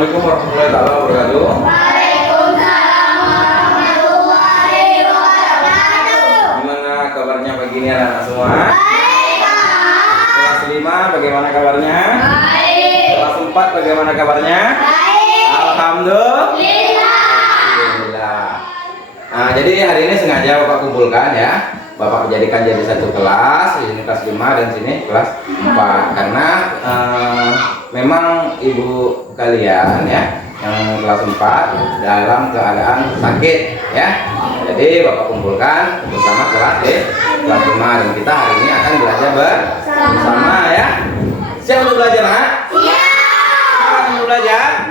Assalamualaikum warahmatullahi wabarakatuh. Waalaikumsalam warahmatullahi wabarakatuh. Gimana kabarnya pagi ini anak-anak semua? Baik, Pak. Kelas 5 bagaimana kabarnya? Baik. Kelas 4 bagaimana kabarnya? Baik. Alhamdulillah. Nah, jadi hari ini sengaja Bapak kumpulkan ya. Bapak jadikan jadi satu kelas, di sini kelas 5 dan sini kelas 4 karena memang ibu kalian ya yang kelas 4 dalam keadaan sakit ya. Jadi Bapak kumpulkan bersama kelas kelas 5 dan kita hari ini akan belajar bersama ya. Siap untuk belajar, Nak? Siap. Untuk belajar?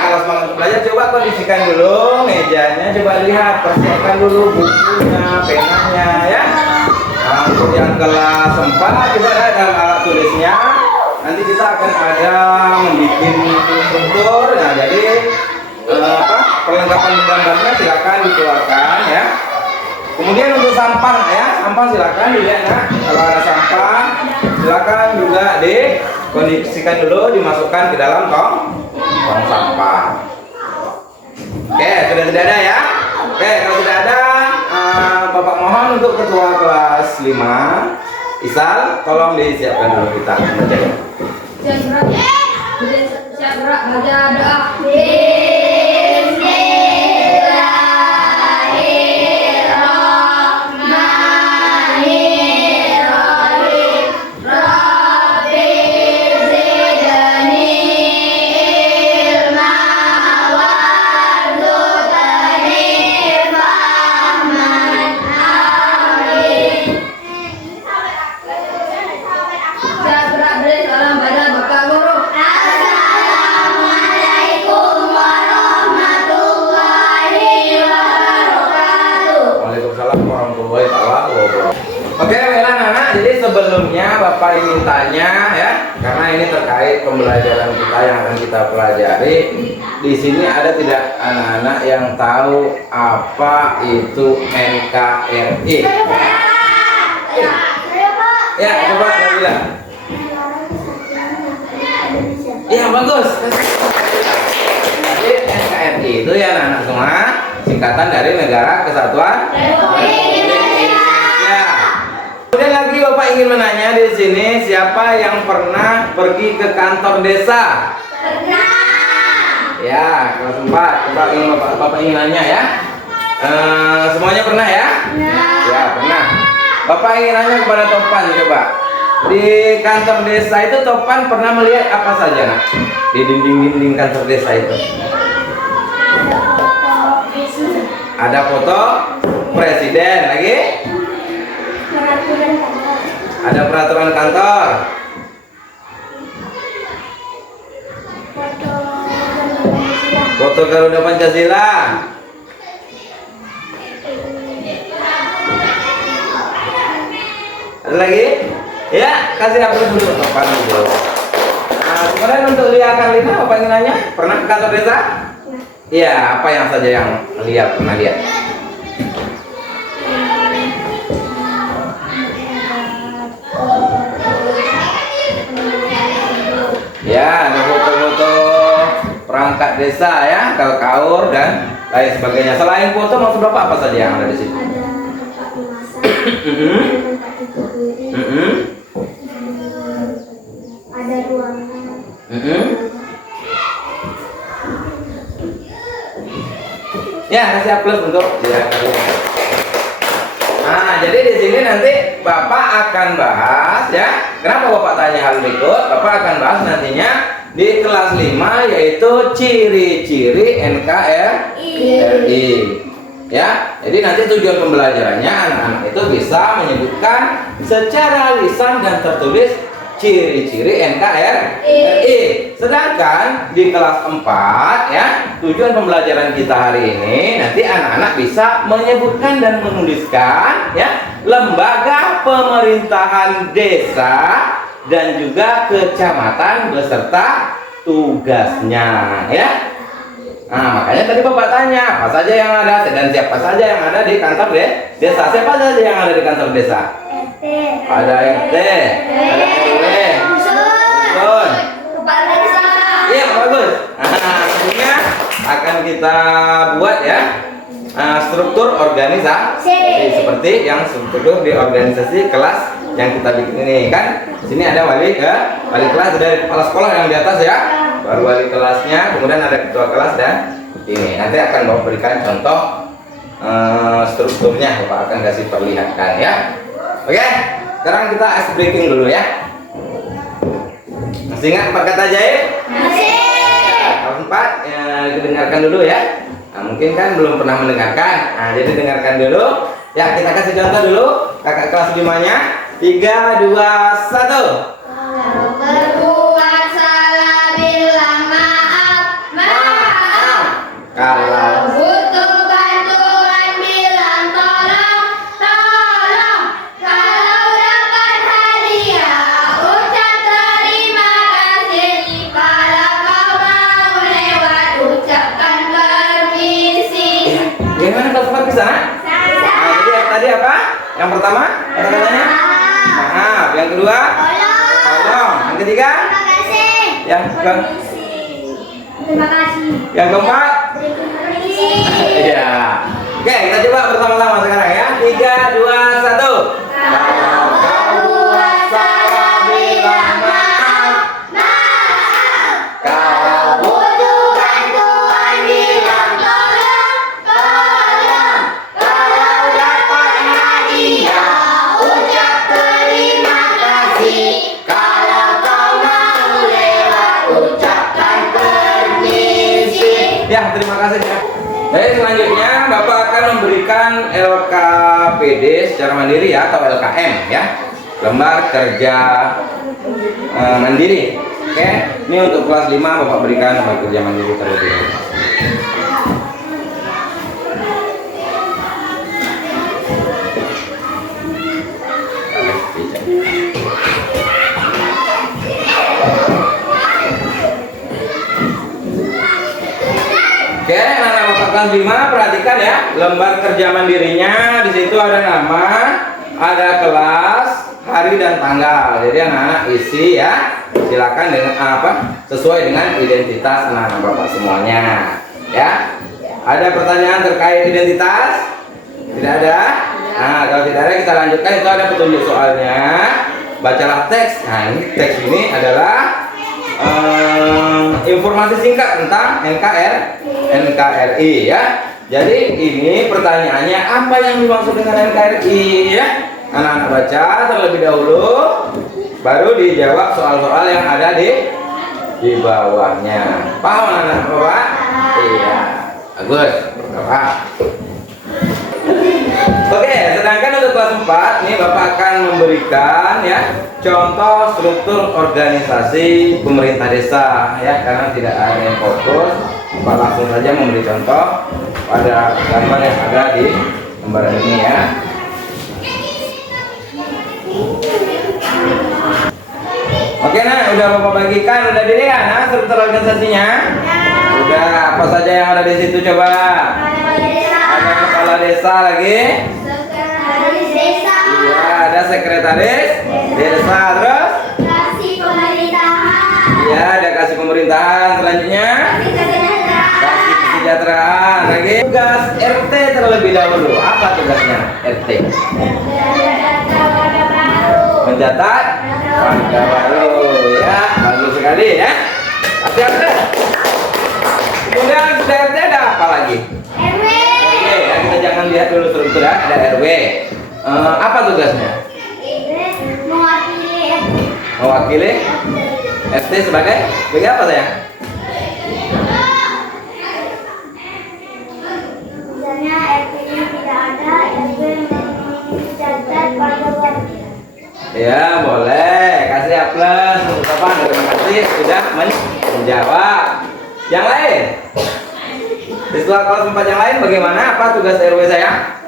Kalau semangat untuk belajar, coba kondisikan dulu mejanya, coba lihat, persiapkan dulu bukunya, penanya ya. Nah, untuk yang kelas 4 coba lihat dalam alat tulisnya. Nanti kita akan ada membuat struktur. Nah, jadi perlengkapan gambarnya silakan dikeluarkan ya. Kemudian untuk sampah ya, sampah silakan dilihat ya. Kalau ada sampah silakan juga dikondisikan dulu, dimasukkan ke dalam tong sampah. Oke, sudah tidak ada ya? Oke, kalau tidak ada, Bapak mohon untuk ketua kelas 5 Isal, tolong disiapkan dulu kita belajar. Siap, baca doa. Oke, baiklah anak-anak. Jadi sebelumnya Bapak ingin tanya ya, karena ini terkait pembelajaran kita yang akan kita pelajari. Di sini ada tidak anak-anak yang tahu apa itu NKRI? Ya, coba Nabila. Iya, bagus. Jadi NKRI itu ya anak-anak semua singkatan dari Negara Kesatuan Republik. Kemudian lagi Bapak ingin menanya di sini, siapa yang pernah pergi ke kantor desa? Pernah. Ya, kelas 4. Bapak ingin nanya ya. Semuanya pernah ya? Ya, pernah. Bapak ingin nanya kepada Topan coba. Di kantor desa itu Topan pernah melihat apa saja, Nak? Di dinding-dinding kantor desa itu. Ada foto presiden lagi? Ada peraturan kantor. Foto Garuda Pancasila. Ada lagi? Ya, kasih hapus dulu. Nah, kemudian untuk Lia Karlina, apa ingin nanya? Pernah ke kantor desa? Iya, apa yang saja yang pernah lihat? Ya, ada foto-foto perangkat desa ya, kaur dan lain sebagainya. Selain foto, maksud Bapak apa saja yang ada di situ? Ada tempat memasak, ada tempat tidur piring, ada ruangan. Ya, kasih plus untuk ya. Nah, jadi di sini nanti Bapak akan bahas ya. Kenapa Bapak tanya hal berikut? Bapak akan bahas nantinya di kelas 5 yaitu ciri-ciri NKRI. Ya. Jadi nanti tujuan pembelajarannya anak-anak itu bisa menyebutkan secara lisan dan tertulis ciri-ciri NKRI. Sedangkan di kelas 4 ya, tujuan pembelajaran kita hari ini nanti anak-anak bisa menyebutkan dan menuliskan ya lembaga pemerintahan desa dan juga kecamatan beserta tugasnya ya. Nah, makanya tadi Bapak tanya apa saja yang ada dan siapa saja yang ada di kantor desa. Siapa saja yang ada di kantor desa? Ada RT, ada RW, Dusun, Dusun. kepala desa. Iya, bagus. akan kita buat ya struktur organisasi seperti yang struktur di organisasi kelas yang kita bikin ini kan. Sini ada wali kelas dari kepala sekolah yang di atas ya, baru wali kelasnya, kemudian ada ketua kelas dan ini. Nanti akan Bapak berikan contoh strukturnya, Bapak akan kasih perlihatkan ya. Oke, sekarang kita ice breaking dulu ya. Masih ingat 4 kata ajaib? Masih. Kalau 4 dengarkan dulu ya. Nah, mungkin kan belum pernah mendengarkan. Nah, jadi dengarkan dulu. Ya, kita kasih contoh dulu. Kakak kelas 5-nya. 3, 2, 1. Kalau berbuat salah bilang maaf, maaf. Kalau Butuh bantuan bilang tolong, tolong. Kalau dapat hadiah, ucap terima kasih. Kalau kau mau lewat, ucapkan permisi. gimana kalau sempat bisa? Nah, jadi yang tadi apa? Yang pertama, kata-katanya? Maaf. Yang kedua? Tolong. Yang ketiga? Terima kasih. Yang ke Terima kasih. yang keempat? Permisi. Iya. Oke, kita coba bersama-sama sekarang ya. 3, 2, 1. Kalau berbuat salah bilang maaf, maaf. Kalau butuh bantuan bilang tolong, tolong. Kalau dapat hadiah, ucap terima kasih. Kalau kau mau lewat, ucapkan permisi. Ya, terima kasih ya. Baik, selanjutnya Bapak akan memberikan LKPD secara mandiri ya, atau LKM ya, lembar kerja mandiri. Oke, ini untuk kelas 5 Bapak berikan lembar kerja mandiri terlebih dahulu. Oke, anak Bapak kelas 5 perhatikan ya, lembar kerja mandirinya di situ ada nama, ada kelas, hari dan tanggal. Jadi anak-anak isi ya, silakan dengan sesuai dengan identitas anak-anak Bapak semuanya. Ya, ada pertanyaan terkait identitas? Tidak ada? Nah, kalau tidak ada kita lanjutkan. Itu ada petunjuk soalnya. Bacalah teks. Nah, ini teks ini adalah informasi singkat tentang NKRI ya. Jadi ini pertanyaannya, apa yang dimaksud dengan NKRI ya? Anak-anak baca terlebih dahulu, baru dijawab soal-soal yang ada di bawahnya. Paham anak-anak Bapak? Iya, bagus. Bapak. Oke, sedangkan untuk kelas 4 nih Bapak akan memberikan ya contoh struktur organisasi pemerintah desa ya, karena tidak ada yang fokus, Bapak langsung saja memberi contoh pada gambar yang ada di lembaran ini ya. Oke, nah udah Bapak bagikan, udah dilihat nah struktur organisasinya? Udah, apa saja yang ada di situ coba? Ada kepala desa lagi? Sekretaris desa. Iya, ada sekretaris desa, terus? Kasih pemerintahan. Iya, ada kasih pemerintahan. Selanjutnya kasih kesejahteraan. Lagi tugas RT terlebih dahulu. Apa tugasnya RT? Mencatat warga baru. Ya, bagus sekali ya. Hati-hati. Kemudian sudah RT ada apa lagi? RW. Oke, ya, kita jangan lihat dulu struktur ya. Ada RW. Apa tugasnya? Mewakili RT. Mewakili RT sebagai apa saya? Misalnya RT-nya tidak ada, RW mencatat pada warga. Ya, boleh. Kasih A+ untuk Bapak. Terima kasih sudah menjawab. Yang lain? Di setelah kelas 4 yang lain bagaimana? Apa tugas RW saya?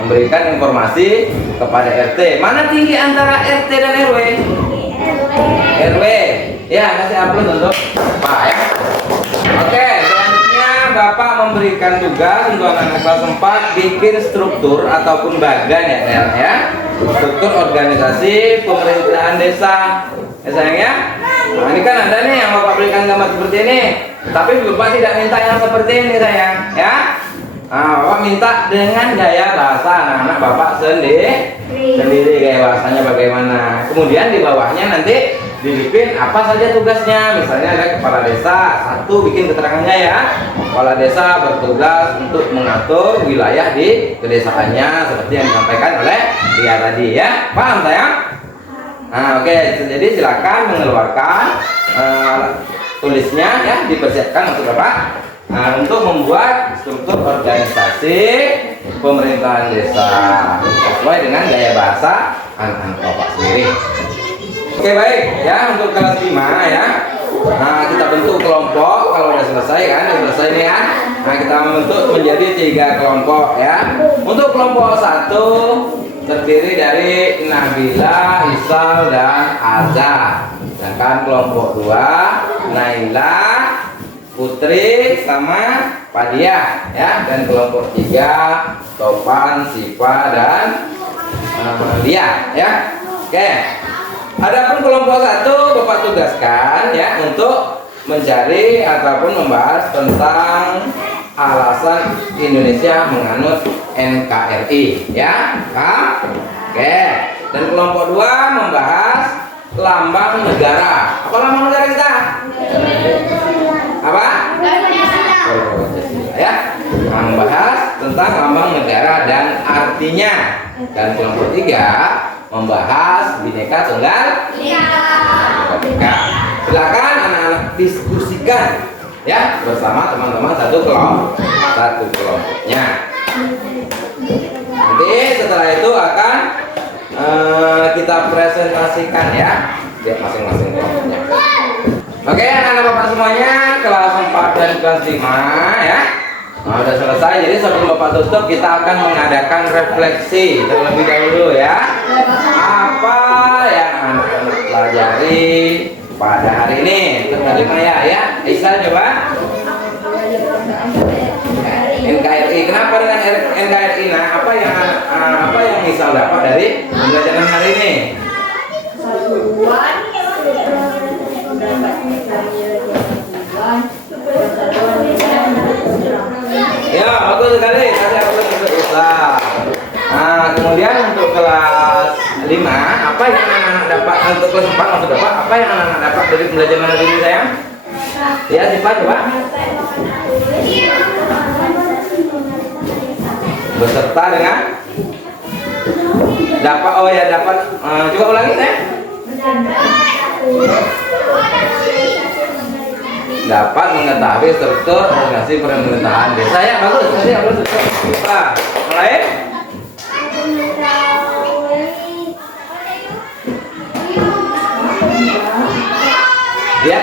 Memberikan informasi kepada RT. Mana tinggi antara RT dan RW? RW. Ya, kasih A+ untuk Bapak ya. Oke, selanjutnya Bapak memberikan tugas untuk anak-anak kelas 4 bikin struktur ataupun bagan ya, Nel, ya. Struktur organisasi pemerintahan desa. ya sayang ya. Nah, ini kan ada nih yang Bapak berikan gambar seperti ini, tapi Bapak tidak minta yang seperti ini sayang ya. Nah, Bapak minta dengan gaya bahasa anak-anak Bapak sendiri gaya bahasanya bagaimana. Kemudian di bawahnya nanti dilipin apa saja tugasnya. Misalnya ada kepala desa, satu bikin keterangannya ya. Kepala desa bertugas untuk mengatur wilayah di kedesaannya seperti yang disampaikan oleh dia tadi ya. Paham sayang? Nah, oke. Jadi silakan mengeluarkan tulisnya ya, dipersiapkan untuk Bapak untuk membuat struktur organisasi pemerintahan desa sesuai dengan gaya bahasa anak-anak Bapak sendiri. Oke baik ya, untuk kelas 5 ya. Nah, kita bentuk kelompok. Kalau udah selesai kan, udah selesai nih kan. Nah, kita membentuk menjadi 3 kelompok ya. Untuk kelompok 1 terdiri dari Nabila, Isal, dan Azza. Sedangkan kelompok 2 Naila, Putri, sama Padia ya. Dan kelompok 3 Topan, Siva, dan Lia ya. Oke. Adapun kelompok 1 Bapak tugaskan ya untuk mencari ataupun membahas tentang alasan Indonesia menganut NKRI ya. Oke. Dan kelompok 2 membahas lambang negara. Apa lambang negara kita? Apa? Ya. Nah, membahas tentang lambang negara dan artinya. Dan kelompok 3 membahas Bhinneka Tunggal Ika. Silakan anak-anak diskusikan ya bersama teman-teman satu kelompoknya. Nanti setelah itu akan kita presentasikan ya di masing-masing kelompoknya. Oke, anak-anak Bapak semuanya, kelas 4 dan kelas 5 ya. Nah, udah selesai. Jadi sebelum Bapak tutup, kita akan mengadakan refleksi terlebih dahulu ya. Apa yang anak-anak pelajari pada hari ini? Terkait ya. Isa coba. NKRI. Kenapa dengan NKRI? Nah, apa yang Isa dapat dari pembelajaran hari ini? Ya, bagus sekali. Kasih aplaus untuk Isa. Nah, kemudian untuk kelas 5, apa yang anak-anak dapat? Untuk kelas 4 maksud Bapak, apa yang anak-anak dapat dari pembelajaran hari ini sayang? Ya, Siva coba. Beserta dengan dapat, oh ya dapat, coba ulangi sayang. Dapat mengetahui struktur organisasi pemerintahan desa ya, bagus. Kasih aplaus untuk Siva. Mulai. Ya.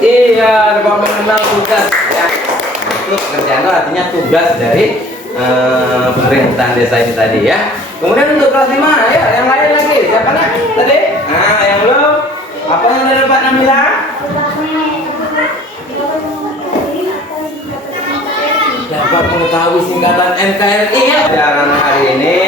Iya, dapat mengenal tugas ya. Itu pekerjaan itu artinya tugas dari pemerintahan desa ini tadi ya. Kemudian untuk kelas 5 ya, yang lain lagi. Siapa nak tadi? Nah, yang belum. Apa yang udah dapat Nabila? Dapat mengetahui singkatan NKRI ya. Pelajaran hari ini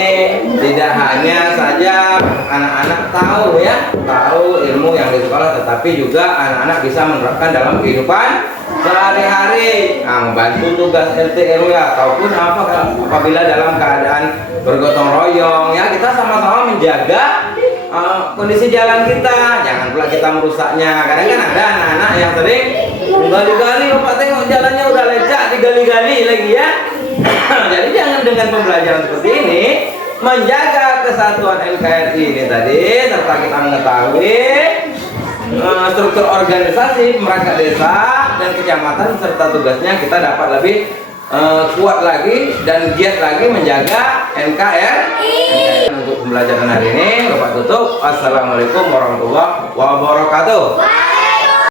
tidak hanya saja anak-anak tahu ya, tahu ilmu yang di sekolah, tetapi juga anak-anak bisa menerapkan dalam kehidupan sehari-hari. Nah, membantu tugas RT RW ataupun apabila dalam keadaan bergotong royong ya, kita sama-sama menjaga kondisi jalan kita, jangan pula kita merusaknya. Kadang kan ada anak-anak yang sering gali-gali, Bapak tengok jalannya udah lecak, digali-gali lagi ya. Jadi jangan dengan pembelajaran seperti ini menjaga kesatuan NKRI ini tadi, serta kita mengetahui struktur organisasi perangkat desa dan kecamatan serta tugasnya, kita dapat lebih kuat lagi dan giat lagi menjaga NKRI. Untuk pembelajaran hari ini Bapak tutup. Assalamualaikum warahmatullahi wabarakatuh.